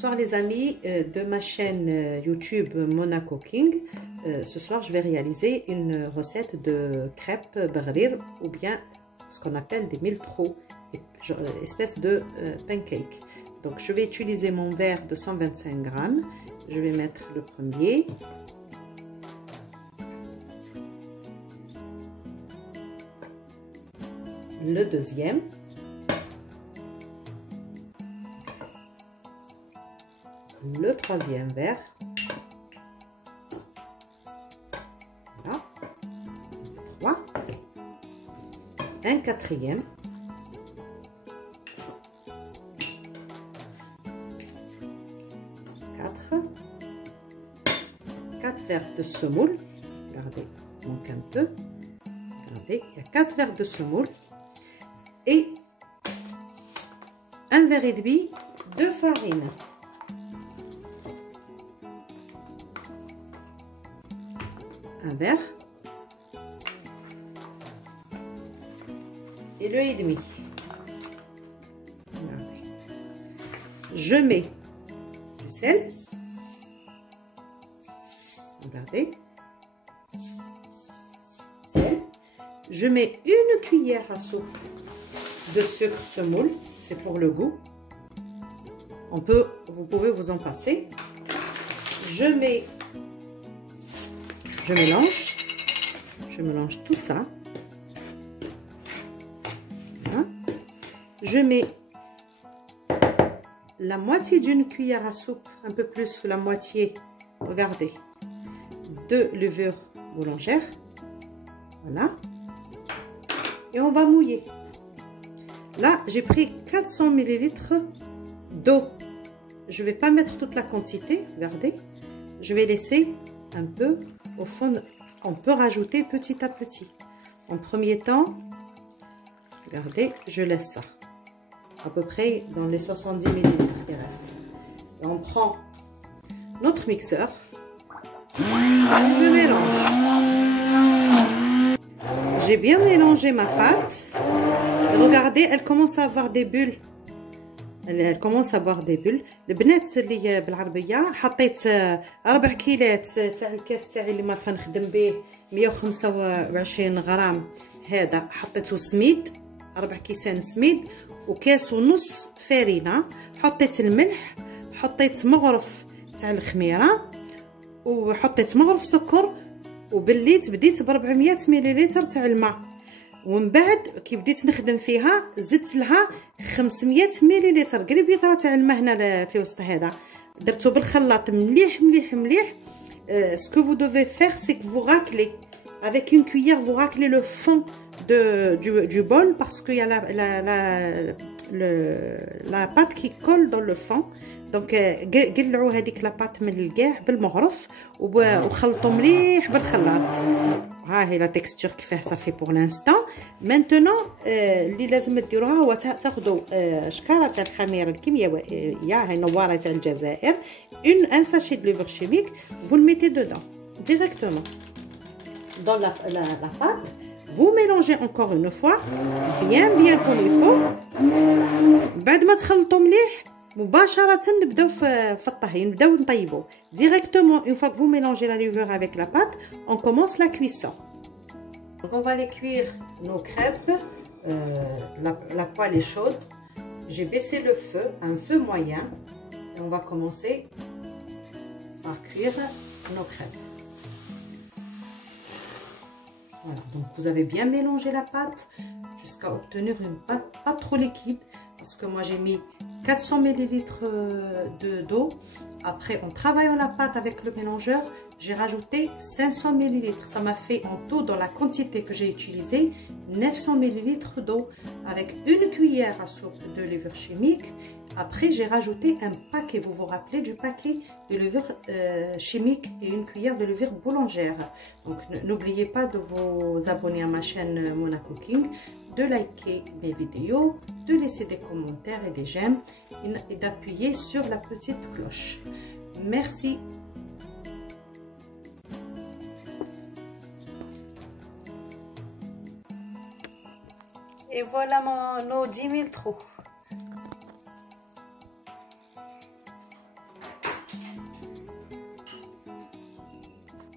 Bonsoir les amis de ma chaîne YouTube Mona Cooking. Ce soir je vais réaliser une recette de crêpes baghrir ou bien ce qu'on appelle des miltrous, espèce de pancake. Donc je vais utiliser mon verre de 125 grammes. Je vais mettre le premier. Le deuxième. Le troisième verre. Voilà. 3. Un quatrième. 4 verres de semoule. Regardez, il manque un peu. Regardez, il y a 4 verres de semoule. Et un verre et demi de farine. Un verre et le et demi. Regardez. Je mets du sel. Regardez. Sel. Je mets une cuillère à soupe de sucre semoule, c'est pour le goût. Vous pouvez vous en passer. Je mélange tout ça. Voilà. Je mets la moitié d'une cuillère à soupe, un peu plus que la moitié, regardez, de levure boulangère. Voilà. Et on va mouiller. Là, j'ai pris 400 ml d'eau. Je ne vais pas mettre toute la quantité, regardez. Je vais laisser un peu au fond. On peut rajouter petit à petit. En premier temps, regardez, je laisse ça. À peu près dans les 70 ml qui restent. Et on prend notre mixeur. Je mélange. J'ai bien mélangé ma pâte. Regardez, elle commence à avoir des bulles. Elle commence à avoir des bulles. البنات اللي بالعربيه حطيت 4 كيلات تاع الكاس تاعي اللي مارفه نخدم به 125 غرام. هذا حطيته سميد 4 كيسان سميد وكاس ونص فرينه. حطيت الملح، حطيت مغرف تاع الخميره وحطيت مغرف سكر بديت ب 400 ملل تاع الماء. ومن بعد كي بديت نخدم فيها زدت لها 500 ملل قريب لتر تاع الماء هنا في وسط هذا. درته بالخلاط مليح مليح مليح. Ce que vous devez faire, c'est que vous raclez avec une cuillère, vous raclez le fond du bol parce qu'il y a la pâte qui colle dans le fond. دونك قلعوا هذيك لاباط من الكاع بالمغرف وخلطوا مليح بالخلاط. ها هي لا تيكستور كيفاه صافي بور لانستون. مانتونون اللي لازم ديروها هو تاخذوا شكاره تاع الخميره الكيميائيه هاي نواره تاع الجزائر ان ساشي دو ليفر شيميك vous le mettez dedans directement dans la pâte. Vous mélangez encore une fois bien comme il faut. بعد ما تخلطوا مليح مباشرة نبداو في الطهي، نبداو نطيبو directement. Une fois que vous mélangez la levure avec la pâte, on commence la cuisson. Donc on va les cuire nos crêpes. La poêle est chaude. J'ai baissé le feu à un feu moyen et on va commencer par cuire nos crêpes. Voilà, donc vous avez bien mélangé la pâte jusqu'à obtenir une pâte pas trop liquide parce que moi j'ai mis 400 ml d'eau. Après, en travaillant la pâte avec le mélangeur, j'ai rajouté 500 ml. Ça m'a fait en tout, dans la quantité que j'ai utilisée, 900 ml d'eau avec une cuillère à soupe de levure chimique. Après, j'ai rajouté un paquet, vous vous rappelez du paquet de levure chimique et une cuillère de levure boulangère. Donc, n'oubliez pas de vous abonner à ma chaîne Mona Cooking, de liker mes vidéos, de laisser des commentaires et des j'aime et d'appuyer sur la petite cloche. Merci. Et voilà nos 10 000 trous.